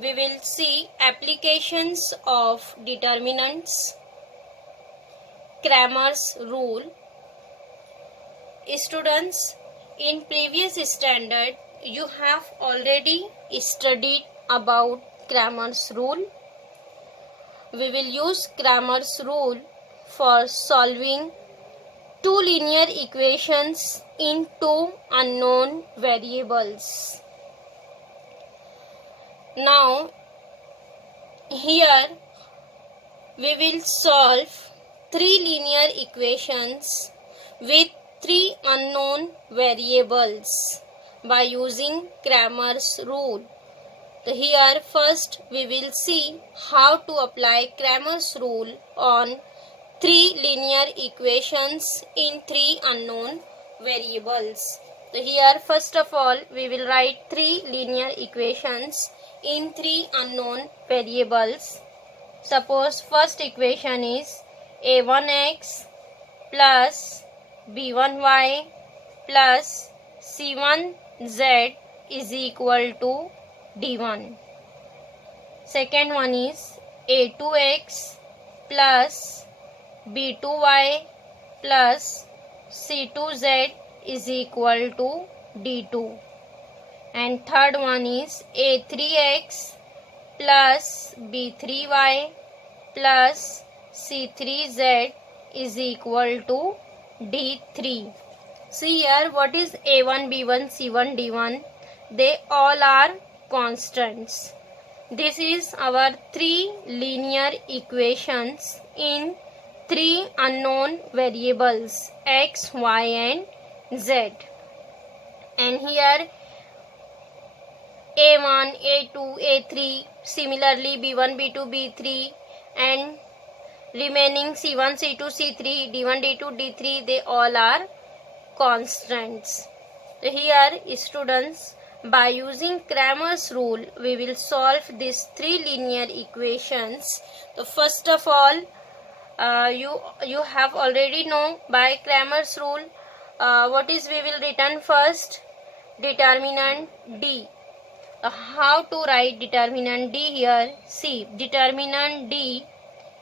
we will see applications of determinants, Cramer's rule. Students, in previous standard you have already studied about Cramer's rule. We will use Cramer's rule for solving two linear equations in two unknown variables. Now here we will solve three linear equations with three unknown variables by using Cramer's rule. Here first we will see how to apply Cramer's rule on three linear equations in three unknown variables. Here first of all we will write three linear equations in three unknown variables. Suppose first equation is a1x plus b1y plus c1z is equal to d1. Second one is a2x plus b2y plus c2z is equal to d2. And third one is a3x plus b3y plus c3z is equal to d3. See here, what is a1, b1, c1, d1? They all are constants. This is our three linear equations in three unknown variables x, y and z. And here a1, a2, a3, similarly b1, b2, b3 and remaining c1, c2, c3, d1, d2, d3, they all are constants. Here students, by using Cramer's rule we will solve these three linear equations. So first of all you have already know by Cramer's rule what is we will return first? Determinant D. How to write determinant D here? See, determinant D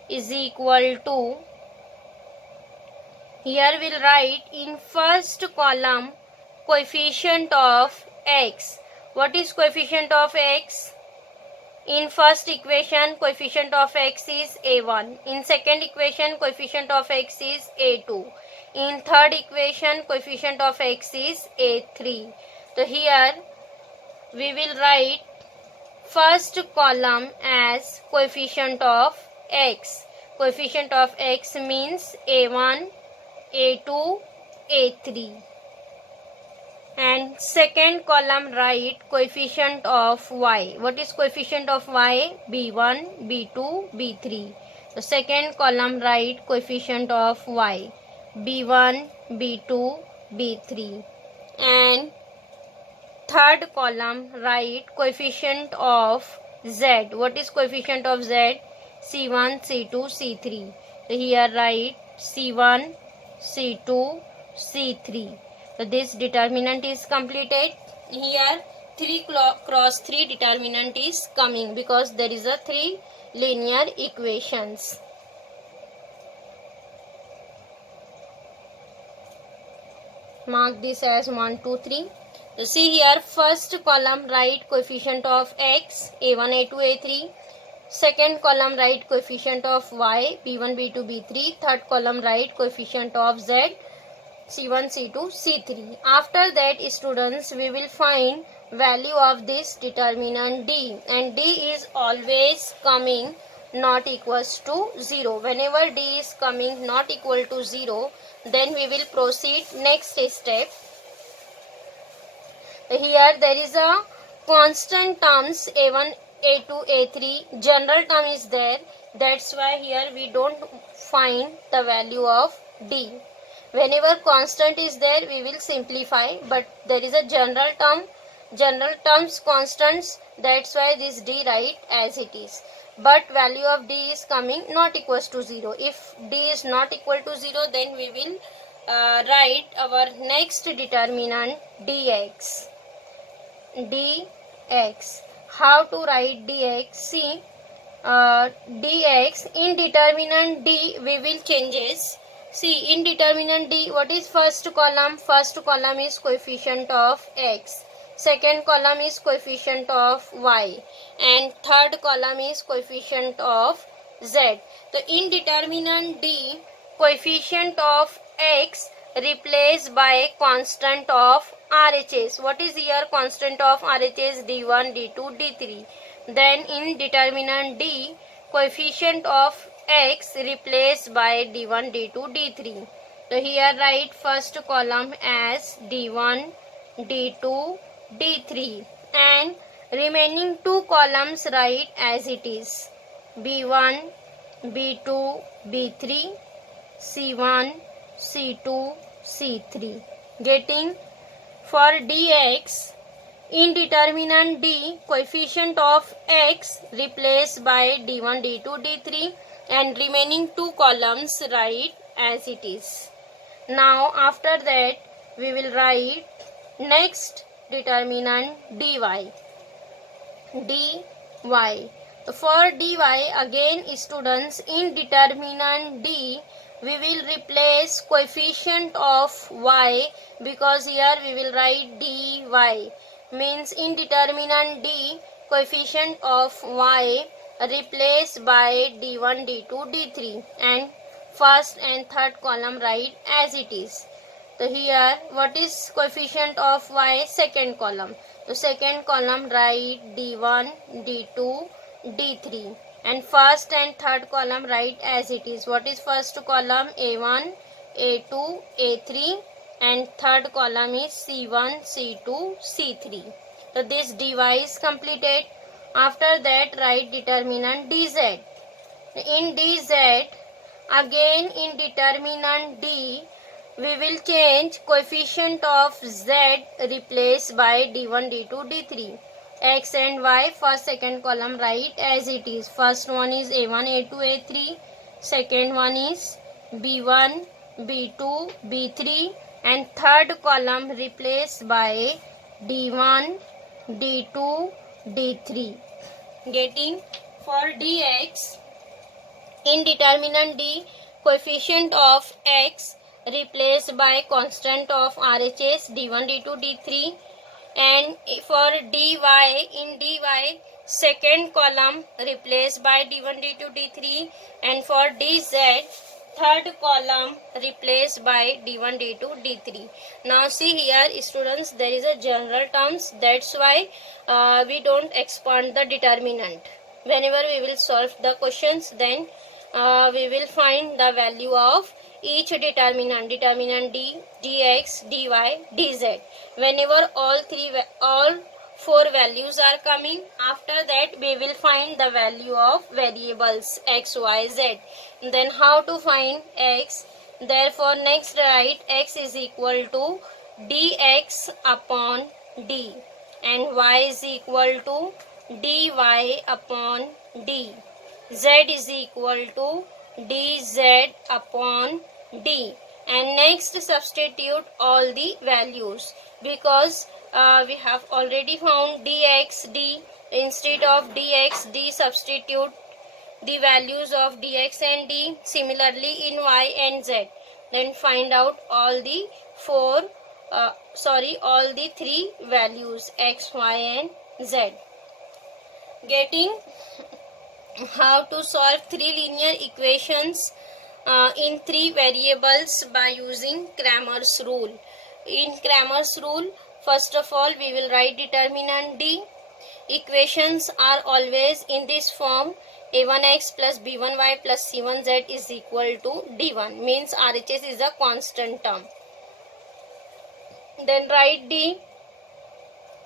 is equal to, here we'll write in first column coefficient of x. What is coefficient of x? In first equation coefficient of x is a1. In second equation coefficient of x is a2. In third equation coefficient of x is a3. So here we will write first column as coefficient of x. Coefficient of x means a1, a2, a3. And second column write coefficient of y. What is coefficient of y? b1, b2, b3. The second column write coefficient of y. b1, b2, b3. And third column write coefficient of z. What is coefficient of z? c1, c2, c3. So here write c1, c2, c3. So this determinant is completed. Here 3 cross 3 determinant is coming because there is a 3 linear equations. Mark this as 1, 2, 3. So see here, first column write coefficient of x, a1, a2, a3. Second column write coefficient of y, b1, b2, b3. Third column write coefficient of z, c1, c2, c3. After that students, we will find value of this determinant d, and d is always coming not equals to 0. Whenever d is coming not equal to 0, then we will proceed next step. Here there is a constant terms a1, a2, a3. General term is there. That's why here we don't find the value of d. Whenever constant is there, we will simplify. But there is a general term. General terms constants. That's why this d write as it is. But value of d is coming not equals to 0. If d is not equal to 0, then we will write our next determinant dx. how to write dx. See, dx in determinant d we will changes. See, in determinant d, what is first column? First column is coefficient of x, second column is coefficient of y, and third column is coefficient of z. So in determinant d, coefficient of x replaced by constant of RHS. What is here constant of RHS? D1, D2, D3. Then in determinant D, coefficient of x replaced by D1, D2, D3. So here write first column as D1, D2, D3, and remaining two columns write as it is: B1, B2, B3, C1, C2, C3. Getting? For dx, in determinant d, coefficient of x replaced by d1, d2, d3, and remaining two columns write as it is. Now after that we will write next determinant dy. For dy, again students, in determinant d we will replace coefficient of y, because here we will write dy. Means in determinant d, coefficient of y replaced by d1, d2, d3, and first and third column write as it is. So here what is coefficient of y? Second column. So second column write d1, d2, d3, and first and third column write as it is. What is first column? A1, A2, A3, and third column is C1, C2, C3. So this dy is completed. After that write determinant dz. In dz, again in determinant d, we will change coefficient of z replaced by d1, d2, d3. X and y, first second column write as it is. First one is a1, a2, a3, second one is b1, b2, b3, and third column replaced by d1, d2, d3. Getting? For dx, in determinant d, coefficient of x replaced by constant of RHS d1, d2, d3, and for dy, in dy, second column replaced by d1, d2, d3, and for dz, third column replaced by d1, d2, d3. Now see here students, there is a general terms, that's why we don't expand the determinant. Whenever we will solve the questions, then we will find the value of each determinant d, dx, dy, dz. Whenever all four values are coming, after that we will find the value of variables x, y, z. Then how to find x? Therefore next write x is equal to dx upon d, and y is equal to dy upon d. Z is equal to dz upon d, and next substitute all the values, because we have already found dx, d. Instead of dx, d, substitute the values of dx and d. Similarly in y and z. Then find out all the all the three values x, y, and z. Getting? How to solve three linear equations in three variables by using Cramer's rule. In Cramer's rule, first of all we will write determinant d. Equations are always in this form: a1x plus b1y plus c1z is equal to d1, means RHS is a constant term. Then write d.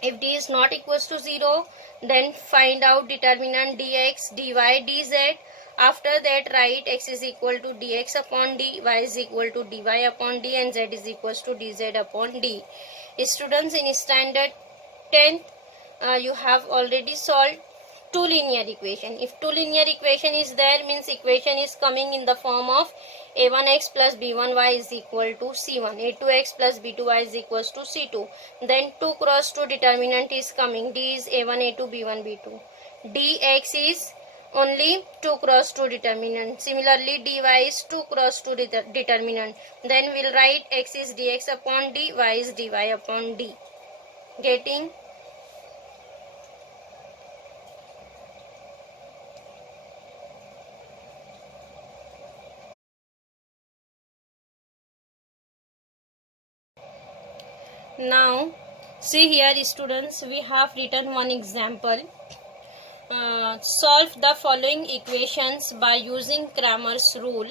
If d is not equals to 0, then find out determinant dx, dy, dz. After that write x is equal to dx upon d, y is equal to dy upon d, and z is equals to dz upon d. Students, in standard 10th, you have already solved two linear equation. If two linear equation is there, means equation is coming in the form of a1x plus b1y is equal to c1, a2x plus b2y is equals to c2. Then 2 cross 2 determinant is coming, d is a1 a2 b1 b2. dx is only 2 cross 2 determinant. Similarly dy is 2 cross 2 determinant. Then we'll write x is dx upon d, y is dy upon d. Getting? Now see here students, we have written one example. Solve the following equations by using Cramer's rule.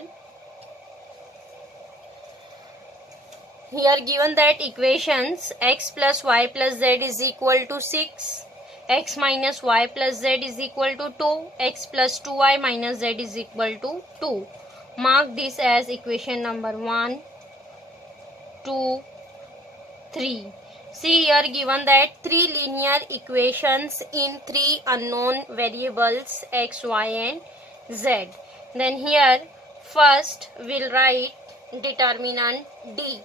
Here given that equations x plus y plus z is equal to 6, x minus y plus z is equal to 2, x plus 2y minus z is equal to 2. Mark this as equation number 1, 2, 3. See here given that 3 linear equations in 3 unknown variables x, y and z. Then here first we'll write determinant d.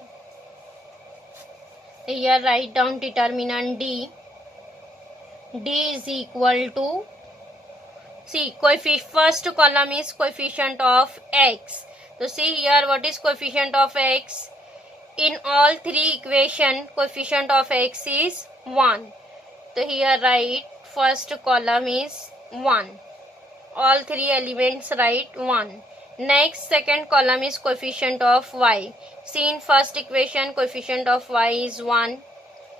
Here write down determinant d. d is equal to, see first column is coefficient of x. So see here what is coefficient of x? In all 3 equation coefficient of x is 1. So here write first column is 1. All 3 elements write 1. Next second column is coefficient of y. See in first equation coefficient of y is 1.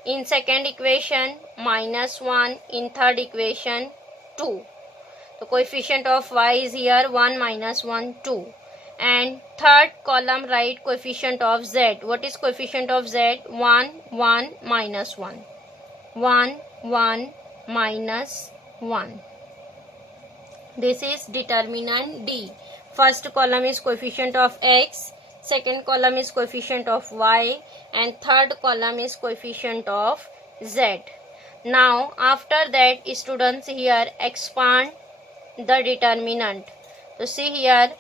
In second equation minus 1. In third equation 2. The coefficient of y is here 1 minus 1 2. And third column write coefficient of z. What is coefficient of z? 1 1 minus 1. 1 1 minus 1. This is determinant d. First column is coefficient of x, second column is coefficient of y, and third column is coefficient of z. Now after that students here expand the determinant. So see here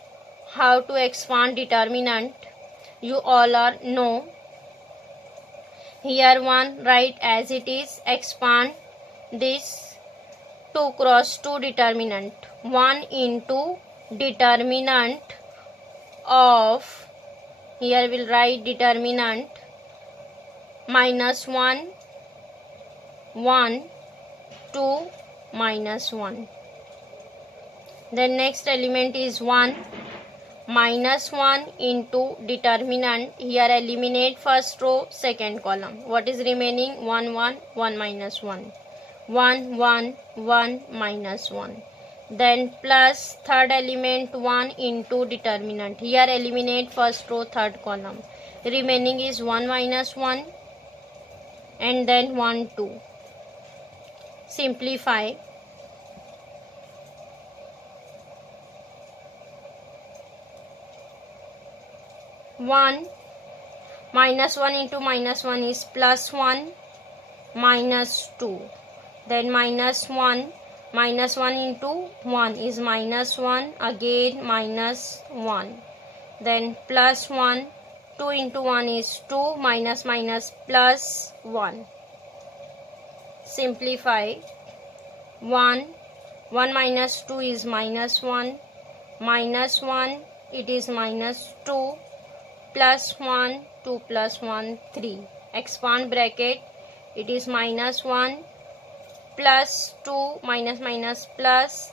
how to expand determinant. You all are know. Here 1 write as it is, expand this 2 cross 2 determinant. 1 into determinant of, here we'll write determinant minus 1 1 2 minus 1. Then next element is 1 minus 1 into determinant. Here eliminate first row, second column. What is remaining? 1 1 1 minus 1. 1 1 1 minus 1. Then plus third element 1 into determinant. Here eliminate first row, third column. Remaining is 1 minus 1 and then 1 2. Simplify. One minus 1 into minus 1 is plus 1 minus 2. Then minus 1 into 1 is minus 1, again minus 1. Then plus 1, 2 into 1 is 2, minus minus plus 1. Simplify. 1 minus 2 is minus 1, minus 1 it is minus 2, plus 1 2 plus 1 3. Expand bracket, it is minus 1 plus 2 minus minus plus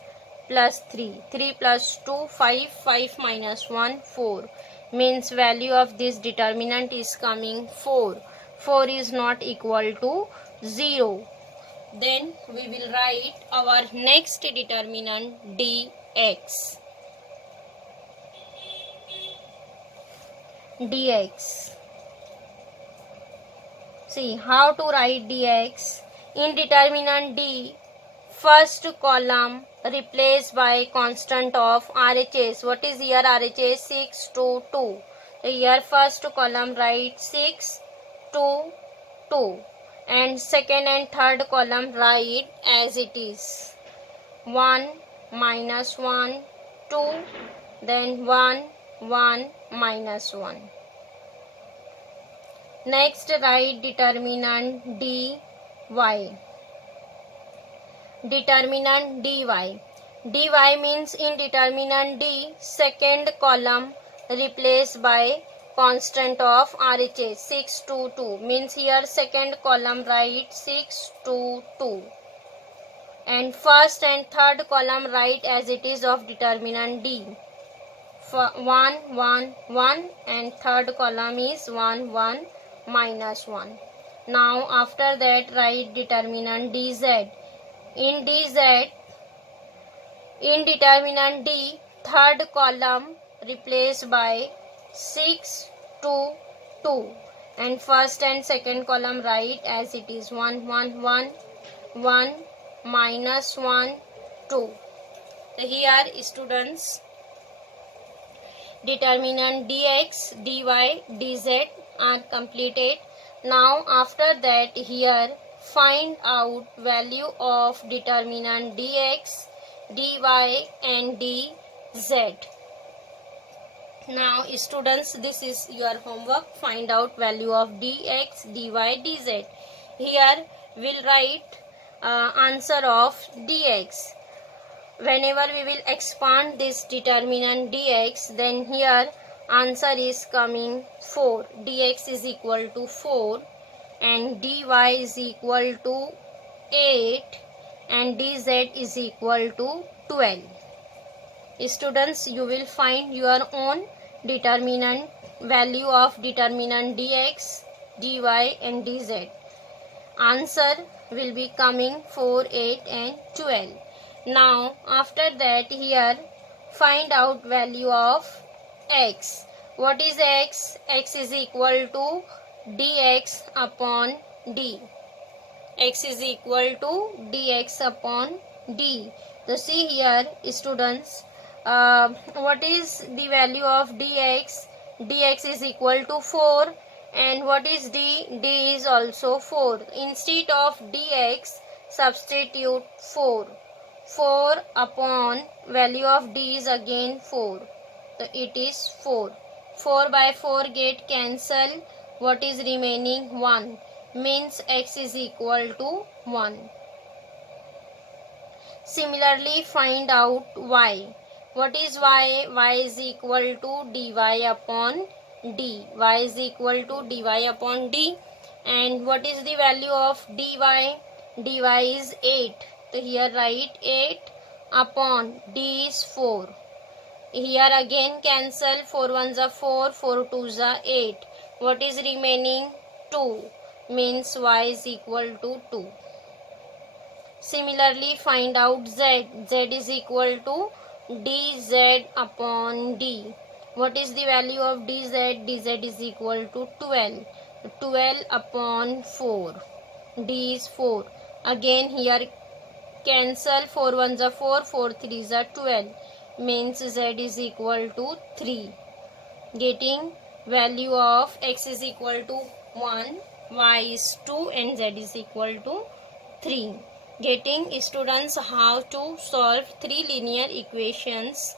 3. 3 plus 2 5, 5 minus 1 4. Means value of this determinant is coming 4. 4 is not equal to 0. Then we will write our next determinant dx. dx. See how to write dx. In determinant d, first column replaced by constant of RHS. What is here RHS? 6 2 2. Here first column write 6 2 2 and second and third column write as it is. 1 minus 1 2, then 1 1 minus 1. Next, write determinant dy. Determinant dy. dy means in determinant d, second column replaced by constant of RHS 6 to 2. Means here second column write 6 to 2. And first and third column write as it is of determinant d. 1, 1, 1 and third column is 1, 1 minus 1. Now after that write determinant dz. In dz, in determinant d, third column replaced by 6 to 2 and first and second column write as it is 1, 1, 1, 1 minus 1, 2. So here students, determinant dx, dy, dz are completed. Now after that here find out value of determinant dx, dy and dz. Now students, this is your homework. Find out value of dx, dy, dz. Here we'll write answer of dx. Whenever we will expand this determinant dx, then here answer is coming 4. Dx is equal to 4 and dy is equal to 8 and dz is equal to 12. Students, you will find your own determinant value of determinant dx, dy and dz. Answer will be coming 4, 8 and 12. Now after that here find out value of x. What is x? X is equal to dx upon d. X is equal to dx upon d. So see here students, what is the value of dx? Dx is equal to 4 and what is d? D is also 4. Instead of dx substitute 4. 4 upon value of d is again 4. So it is 4. 4 by 4 get cancel. What is remaining? 1. Means x is equal to 1. Similarly find out y. What is y? Y is equal to dy upon d. Y is equal to dy upon d. And what is the value of dy? Dy is 8. So here write 8 upon d is 4. Here again cancel. 4 ones are 4, 4 twos are 8. What is remaining? 2. Means y is equal to 2. Similarly find out z. Z is equal to dz upon d. What is the value of dz? Dz is equal to 12. 12 upon 4. D is 4. Again here cancel. 4 ones are 4, 4 threes are 12. Means z is equal to 3. Getting value of x is equal to 1, y is 2 and z is equal to 3. Getting students how to solve 3 linear equations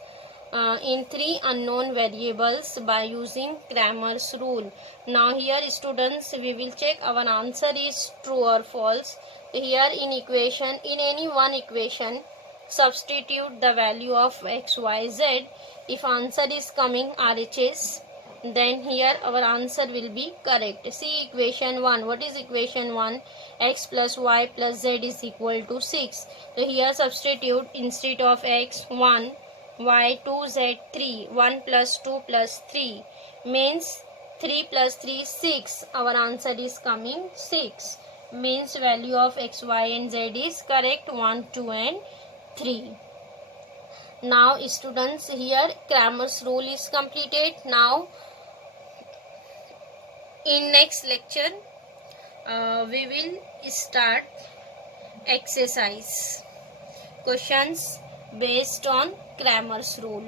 in 3 unknown variables by using Cramer's rule. Now here students, we will check our answer is true or false. Here in equation, in any one equation, substitute the value of x, y, z. If answer is coming RHS, then here our answer will be correct. See equation 1. What is equation 1? X plus y plus z is equal to 6. So here substitute instead of x 1, y 2, z 3. 1 plus 2 plus 3 means 3 plus 3 6. Our answer is coming 6. Means value of x, y and z is correct 1, 2 and 3. Now students, here Cramer's rule is completed. Now in next lecture we will start exercise questions based on Cramer's rule.